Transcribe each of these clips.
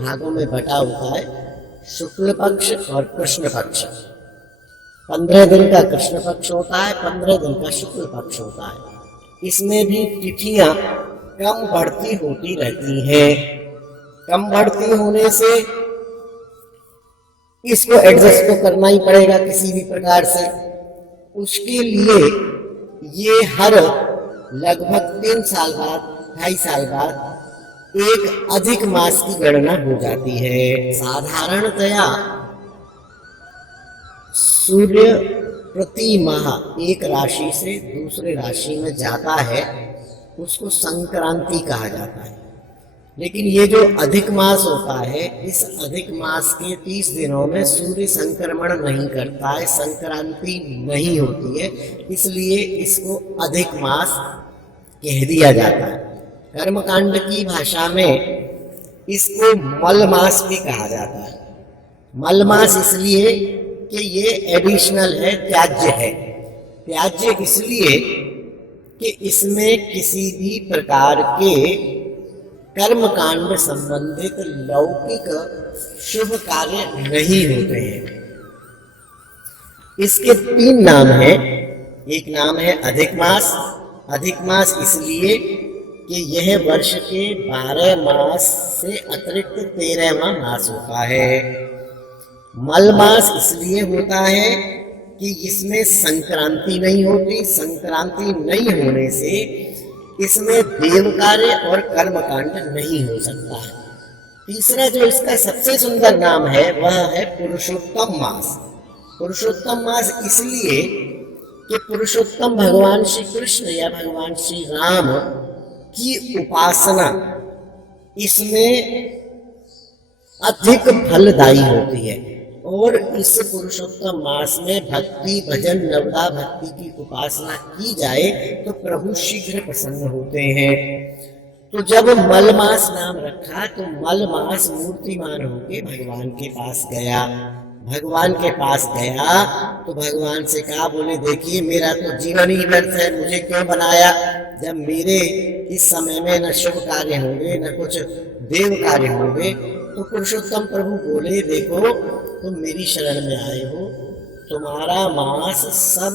भागों में बटा होता है, शुक्ल पक्ष और कृष्ण पक्ष। 15 दिन का कृष्ण पक्ष होता है, 15 दिन का शुक्ल पक्ष होता है। इसमें भी तिथियां कम बढ़ती होती रहती हैं। कम बढ़ती होने से इसको एडजस्ट तो करना ही पड़ेगा किसी भी प्रकार से। उसके लिए ये हर लगभग 3 साल बाद, 2.5 साल बाद एक अधिक मास की गणना हो जाती है। साधारणतया सूर्य प्रति माह एक राशि से दूसरे राशि में जाता है, उसको संक्रांति कहा जाता है। लेकिन ये जो अधिक मास होता है, इस अधिक मास के 30 दिनों में सूर्य संक्रमण नहीं करता है, संक्रांति नहीं होती है, इसलिए इसको अधिक मास कह दिया जाता है। कर्मकांड की भाषा में इसको मल मास भी कहा जाता है। मल मास इसलिए कि ये एडिशनल है, त्याज्य है। त्याज्य इसलिए कि इसमें किसी भी प्रकार के कर्मकांड संबंधित लौकिक शुभ कार्य नहीं होते हैं। इसके 3 नाम हैं। एक नाम है अधिक मास। अधिक मास इसलिए कि यह वर्ष के 12 मास से अतिरिक्त 13वां मास होता है। मल मास इसलिए होता है कि इसमें संक्रांति नहीं होती। संक्रांति नहीं होने से इसमें देव कार्य और कर्मकांड नहीं हो सकता है। तीसरा जो इसका सबसे सुंदर नाम है वह है पुरुषोत्तम मास। पुरुषोत्तम मास इसलिए कि पुरुषोत्तम भगवान श्री कृष्ण या भगवान श्री राम की उपासना इसमें अधिक फलदायी होती है। और इस पुरुषोत्तम मास में भक्ति भजन नवदा भक्ति की उपासना की जाए तो प्रभु शीघ्र प्रसन्न होते हैं। तो जब मल मास नाम रखा तो मल मास मूर्तिमान होके भगवान के पास गया। भगवान के पास गया तो भगवान से कहा, बोले देखिए मेरा तो जीवन ही व्यर्थ है, मुझे क्यों बनाया जब मेरे इस समय में न शुभ कार्य होंगे न कुछ देव कार्य होंगे। तो पुरुषोत्तम प्रभु बोले, देखो तुम मेरी शरण में आए हो, तुम्हारा मास सब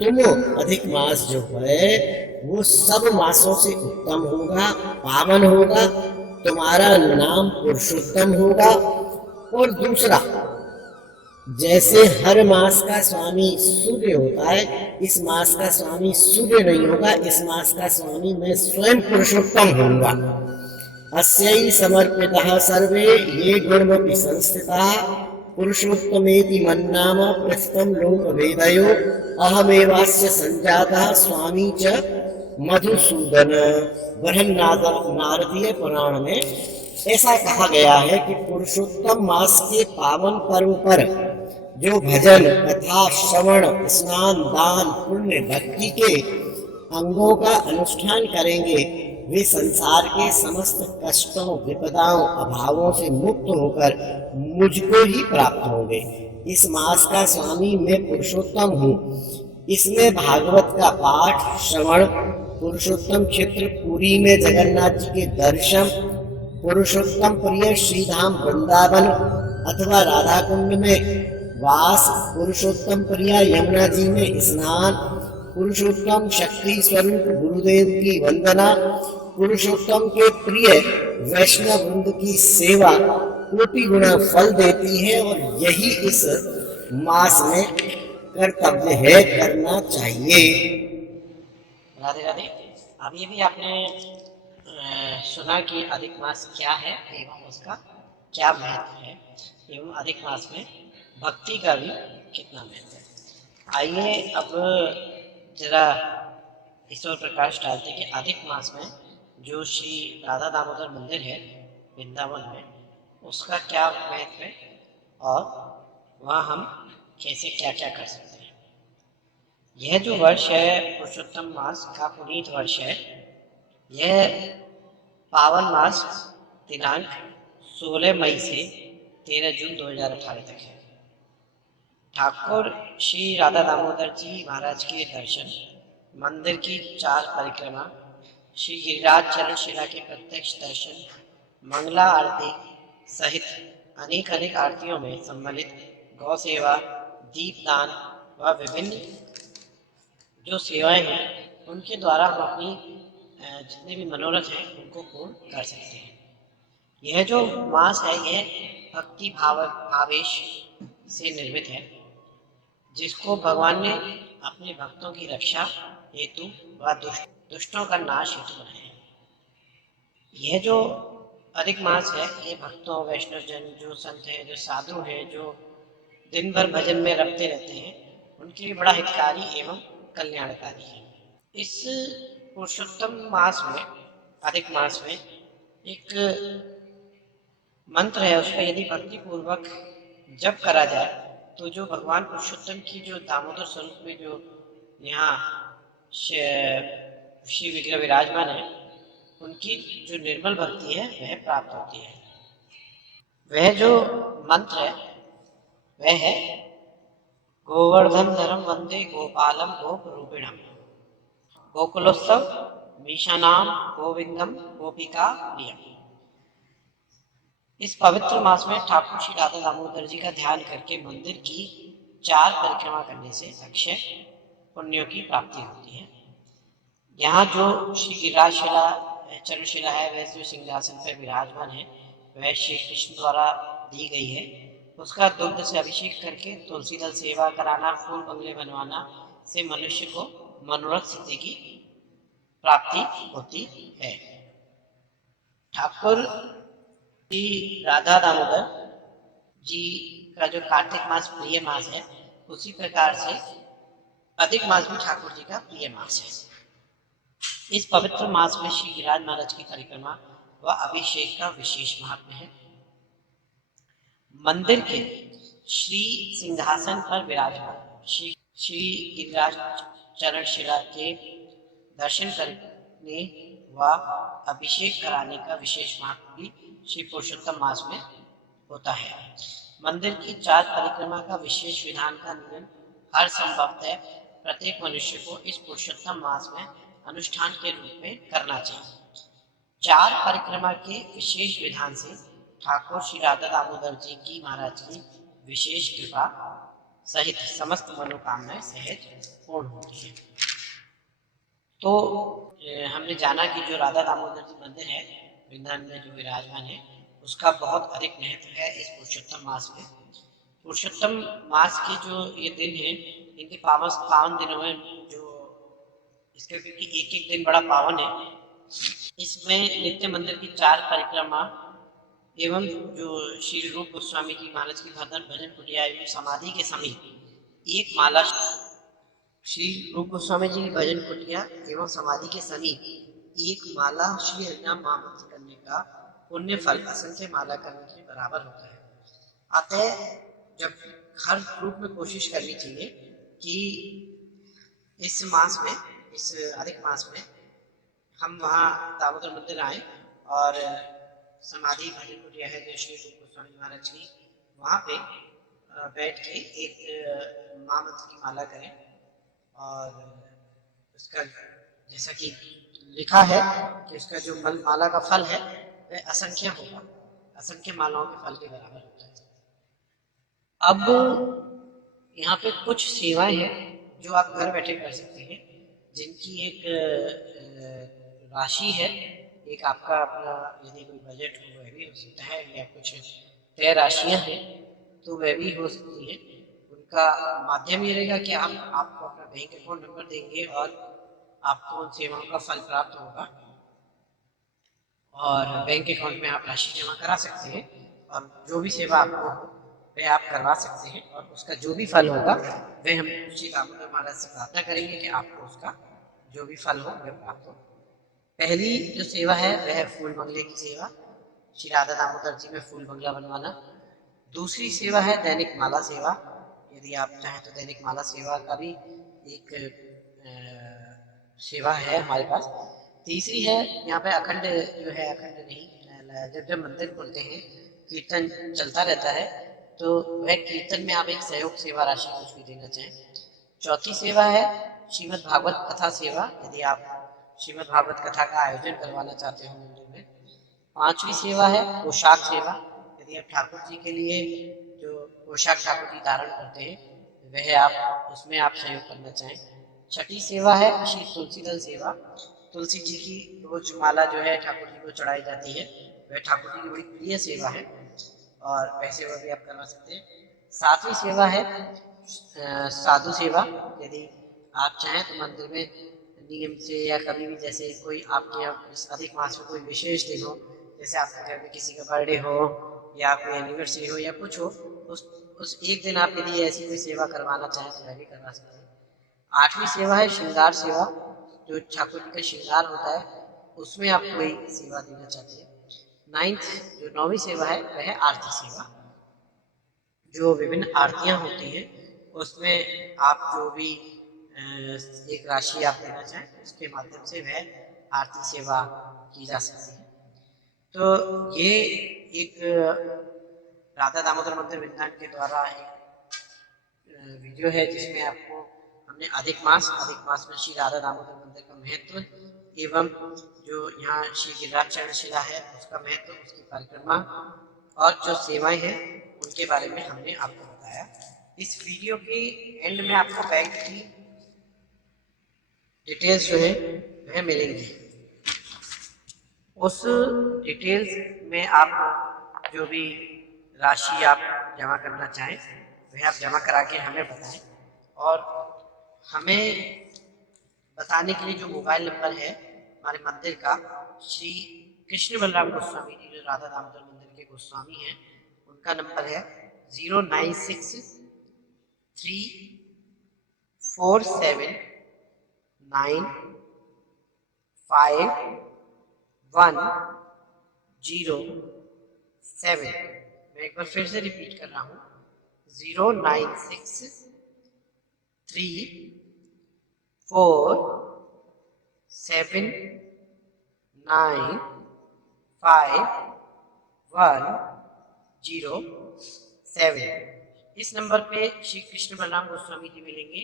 तुम अधिक मास जो है वो सब मासों से उत्तम होगा, पावन होगा, तुम्हारा नाम पुरुषोत्तम होगा। और दूसरा, जैसे हर मास का स्वामी सूर्य होता है, इस मास का स्वामी सूर्य नहीं होगा, इस मास का स्वामी मैं स्वयं पुरुषोत्तम होऊंगा। अस्यै समर्पितः सर्वे ये गुणमपि संस्थिताः पुरुषोत्तमेति मन्नाम प्रस्थम लोक वेदयो अहमेवास्य संजातः स्वामी च मधुसूदन। नारदीय पुराण में ऐसा कहा गया है कि पुरुषोत्तम मास के पावन पर्व पर जो भजन कथा श्रवण स्नान दान पुण्य भक्ति के अंगों का अनुष्ठान करेंगे वे संसार के समस्त कष्टों विपदाओं अभावों से मुक्त होकर मुझको ही प्राप्त होंगे। इस मास का स्वामी मैं पुरुषोत्तम हूँ। इसमें भागवत का पाठ श्रवण, पुरुषोत्तम क्षेत्र पुरी में जगन्नाथ जी के दर्शन, पुरुषोत्तम प्रिय श्रीधाम वृंदावन अथवा राधा कुंड में वास, पुरुषोत्तम प्रिया यमुना जी में स्नान, पुरुषोत्तम शक्ति स्वरूप गुरुदेव की वंदना, पुरुषोत्तम के प्रिय वैष्णव वृंद की सेवा कोटि गुना फल देती है और यही इस मास में कर्तव्य है, करना चाहिए। राधे राधे। अभी भी आपने सुना कि अधिक मास क्या है एवं उसका क्या महत्व है एवं अधिक मास में भक्ति का भी कितना महत्व है। आइए अब जरा ईश्वर प्रकाश डालते कि अधिक मास में जो श्री राधा दामोदर मंदिर है वृंदावन में, उसका क्या महत्व है और वहाँ हम कैसे क्या क्या कर सकते हैं। यह जो वर्ष है पुरुषोत्तम मास का पुनीत वर्ष है। यह पावन मास दिनांक 16 मई से 13 जून 2018 तक है। ठाकुर श्री राधा दामोदर जी महाराज के दर्शन, मंदिर की 4 परिक्रमा, श्री गिरिराज चरण शिला के प्रत्यक्ष दर्शन, मंगला आरती, सहित अनेक अनेक आरतियों में सम्मिलित गौ सेवा, दीपदान व विभिन्न जो सेवाएं हैं उनके द्वारा हम अपनी जितने भी मनोरथ हैं उनको पूर्ण कर सकते हैं। यह जो मास है यह भक्ति भावेश से निर्मित है, जिसको भगवान ने अपने भक्तों की रक्षा हेतु व दुष्टों का नाश हेतु बनाया है। यह जो अधिक मास है ये भक्तों, वैष्णव जन, जो संत हैं, जो साधु हैं, जो दिन भर भजन में रमते रहते हैं, उनके लिए बड़ा हितकारी एवं कल्याणकारी है। इस पुरुषोत्तम मास में, अधिक मास में एक मंत्र है, उसका यदि भक्ति पूर्वक जप करा जाए तो जो भगवान पुरुषोत्तम की जो दामोदर स्वरूप में जो यहाँ श्री विग्रह विराजमान है उनकी जो निर्मल भक्ति है वह प्राप्त होती है। वह जो मंत्र है वह है गोवर्धन धरम वंदे गोपालम गोप रूपिणम गोकुलोत्सव मीशानाम गोविंदम गोपिका प्रियम। इस पवित्र मास में ठाकुर श्री राधा दामोदर जी का ध्यान करके मंदिर की 4 परिक्रमा करने से अक्षय पुण्यों की प्राप्ति होती है। यहाँ जो श्री गिरिराजशिला चरणशिला है वह जो सिंहासन पर विराजमान है वह श्री कृष्ण द्वारा दी गई है। उसका दुग्ध से अभिषेक करके तुलसी दल सेवा कराना, फूल बंगले बनवाना से मनुष्य को मनोरथ सिद्धि की प्राप्ति होती है। ठाकुर श्री राधा दामोदर जी का जो कार्तिक मास प्रिय मास है उसी प्रकार से अधिक मास भी ठाकुर जी का प्रिय मास है। इस पवित्र मास में श्री गिरिराज महाराज की परिक्रमा व अभिषेक का विशेष महत्व है। मंदिर के श्री सिंहासन पर विराजमान श्री गिरिराज चरणशिला के दर्शन करने व अभिषेक कराने का विशेष महत्व भी श्री पुरुषोत्तम मास में होता है। मंदिर की 4 परिक्रमा का विशेष विधान का नियम हर संभवतः प्रत्येक मनुष्य को इस पुरुषोत्तम मास में अनुष्ठान के रूप में करना चाहिए। 4 परिक्रमा के विशेष विधान से ठाकुर श्री राधा दामोदर जी की महाराज की विशेष कृपा सहित समस्त मनोकामनाएं सहज पूर्ण होती है। तो हमने जाना कि जो राधा दामोदर जी मंदिर है वृंदावन में जो विराजमान है उसका बहुत अधिक महत्व है इस पुरुषोत्तम मास में। पुरुषोत्तम मास के जो ये दिन हैं इनके पावन दिनों में जो इसके क्योंकि एक एक दिन बड़ा पावन है, इसमें नित्य मंदिर की 4 परिक्रमा एवं जो श्री रूप गोस्वामी जी महाराज की भजन कुटिया एवं समाधि के समीप एक माला, श्री रूप गोस्वामी जी की भजन कुटिया एवं समाधि के समीप एक माला श्री हरिनाम महामंत्र करने का पुण्य फल असंख्य माला करने के बराबर होता है। अतः जब हर रूप में कोशिश करनी चाहिए कि इस मास में, इस अधिक मास में हम वहाँ दामोदर मंदिर आए और समाधि भजन कुटिया है जो श्री रूप गोस्वामी महाराज की, वहाँ पे बैठ के एक महामंत्र की माला करें और उसका जैसा कि लिखा है कि उसका जो माला का फल है वह असंख्य होगा, असंख्य मालाओं के फल के बराबर होता है। अब यहाँ पे कुछ सेवाएं हैं जो आप घर बैठे कर सकते हैं, जिनकी एक राशि है, एक आपका अपना यदि कोई बजट हो वह भी हो सकता है, या कुछ तय राशियाँ हैं तो वह भी हो सकती है। उनका माध्यम ये रहेगा कि हम आपको अपना बैंक अकाउंट नंबर देंगे और आपको उन सेवाओं का फल प्राप्त होगा और बैंक अकाउंट में आप राशि जमा करा सकते हैं और जो भी सेवा आपको हो वह आप करवा सकते हैं और उसका जो भी फल होगा वह हम श्री दामोदर महाराज से प्रार्थना करेंगे कि आपको उसका जो भी फल हो वह प्राप्त हो। पहली जो सेवा है वह फूल बंगले की सेवा, श्री राधा दामोदर जी में फूल बंगला बनवाना। दूसरी सेवा है दैनिक माला सेवा, यदि आप चाहें तो दैनिक माला सेवा का भी एक सेवा है हमारे पास। तीसरी है यहाँ पे अखंड जो है, अखंड नहीं, जब जब मंदिर खुलते हैं कीर्तन चलता रहता है तो वह कीर्तन में आप एक सहयोग सेवा राशि कुछ भी देना चाहें। चौथी सेवा है श्रीमद् भागवत कथा सेवा, यदि आप श्रीमद् भागवत कथा का आयोजन करवाना चाहते हो मंदिर में। पांचवी सेवा है पोशाक सेवा, यदि आप ठाकुर जी के लिए जो पोशाक ठाकुर जी धारण करते हैं वह आप उसमें आप सहयोग करना चाहें। छठी सेवा है श्री तुलसी दल सेवा। तुलसी जी की रोज माला जो है ठाकुर जी को चढ़ाई जाती है, वह ठाकुर जी की बड़ी प्रिय सेवा है और वह सेवा भी आप करवा सकते हैं। सातवीं सेवा है साधु सेवा। यदि आप चाहें तो मंदिर में नियम से या कभी भी, जैसे कोई आपके यहाँ इस अधिक मास में कोई विशेष दिन हो, जैसे आपके घर में किसी का बर्थडे हो या कोई एनिवर्सरी हो या कुछ हो, उस एक दिन आप यदि ऐसी कोई सेवा करवाना चाहें तो वह भी करवा सकते हैं। आठवीं सेवा है श्रृंगार सेवा, जो ठाकुर जी का श्रृंगार होता है उसमें आप कोई सेवा देना चाहते हैं। नाइन्थ जो नौवीं सेवा है वह है आरती सेवा। जो विभिन्न आरतियां होती हैं उसमें आप जो भी एक राशि आप देना चाहें उसके माध्यम से वह आरती सेवा की जा सकती है। तो ये एक राधा दामोदर मंदिर वृंदावन के द्वारा एक वीडियो है जिसमें आपको हमने अधिक मास में श्री राधा दामोदर मंदिर का महत्व एवं जो यहाँ श्री गिरिराज चरणशिला है उसका महत्व, उसकी परिक्रमा और जो सेवाएं हैं उनके बारे में हमने आपको बताया। इस वीडियो के एंड में आपको बैंक की डिटेल्स जो है वह मिलेंगी। उस डिटेल्स में आप जो भी राशि आप जमा करना चाहें वह आप जमा करा के हमें बताएं और हमें बताने के लिए जो मोबाइल नंबर है हमारे मंदिर का, श्री कृष्ण बलराम गोस्वामी जी जो राधा दामोदर मंदिर के गोस्वामी हैं उनका नंबर है 096379517। मैं एक बार फिर से रिपीट कर रहा हूँ 096379517। इस नंबर पे श्री कृष्ण बलराम गोस्वामी जी मिलेंगे।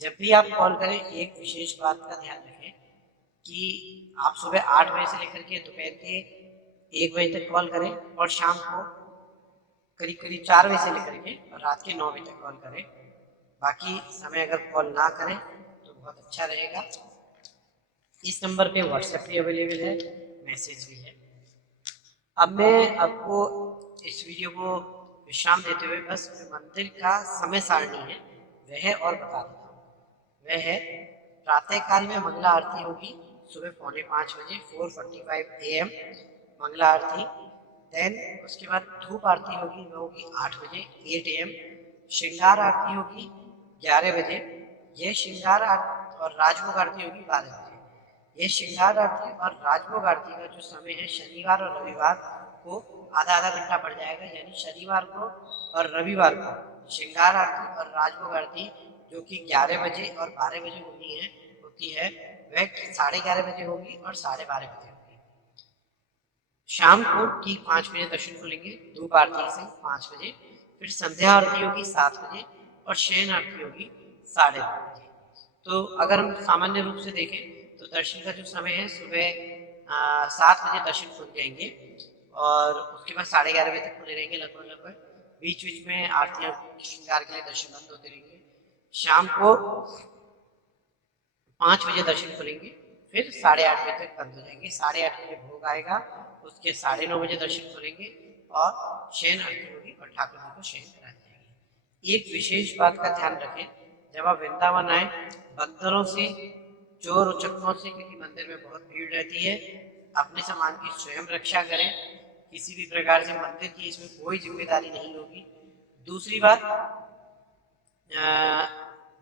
जब भी आप कॉल करें एक विशेष बात का ध्यान रखें कि आप सुबह 8 बजे से लेकर के दोपहर के 1 बजे तक कॉल करें और शाम को करीब करीब 4 बजे से लेकर के और रात के 9 बजे तक कॉल करें। बाकी समय अगर कॉल ना करें तो बहुत अच्छा रहेगा। इस नंबर पे व्हाट्सएप भी अवेलेबल है, मैसेज भी है। अब मैं आपको इस वीडियो को विश्राम देते हुए बस मंदिर का समय सारणी है वह और बता देता हूँ। वह है प्रातः काल में मंगला आरती होगी सुबह 4:45 बजे 4:45 AM मंगला आरती। देन उसके बाद धूप आरती होगी, वह होगी 8 बजे 8 AM। श्रृंगार आरती होगी 11 बजे। यह श्रृंगार आरती और राजभोग आरती होगी 12 बजे। यह श्रृंगार आरती और राजभोग आरती का जो समय है शनिवार और रविवार को आधा आधा घंटा बढ़ जाएगा, यानी शनिवार को और रविवार को श्रृंगार आरती और राजभोग आरती जो कि 11 बजे और 12 बजे होती है वह 11:30 बजे होगी और 12:30 बजे होगी। शाम को ठीक 5 बजे दर्शन खुलेंगे धूप आरती से 5 बजे। फिर संध्या आरती होगी 7 बजे और शयन आरती होगी 9:30 बजे। तो अगर हम सामान्य रूप से देखें तो दर्शन का जो समय है सुबह 7 बजे दर्शन खुल जाएंगे और उसके बाद 11:30 बजे तक खुले रहेंगे लगभग। बीच बीच में आरतियां श्रृंगार के लिए दर्शन बंद होते रहेंगे। शाम को 5 बजे दर्शन खुलेंगे, फिर 8:30 बजे तक बंद हो जाएंगे। 8:30 बजे भोग आएगा, उसके 9:30 बजे दर्शन खुलेंगे और शयन आरती होगी और ठाकुर जी को शयन कराई जाएगी। एक विशेष बात का ध्यान रखें, जब आप वृंदावन आए बंदरों से, चोर उचक्कों से, क्योंकि मंदिर में बहुत भीड़ रहती है, अपने सामान की स्वयं रक्षा करें। किसी भी प्रकार से मंदिर की इसमें कोई जिम्मेदारी नहीं होगी। दूसरी बात,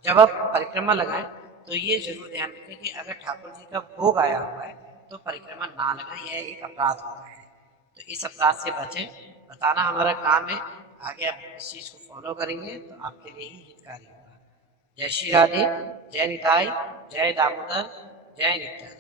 जब आप परिक्रमा लगाएं तो ये जरूर ध्यान रखें कि अगर ठाकुर जी का भोग आया हुआ है तो परिक्रमा ना लगाएं, यह एक अपराध होता है। तो इस अपराध से बचें, बताना हमारा काम है। आगे आप इस चीज को फॉलो करेंगे तो आपके लिए ही हितकारी होगा। जय श्री राधे, जय निताई, जय दामोदर, जय नित्यानंद।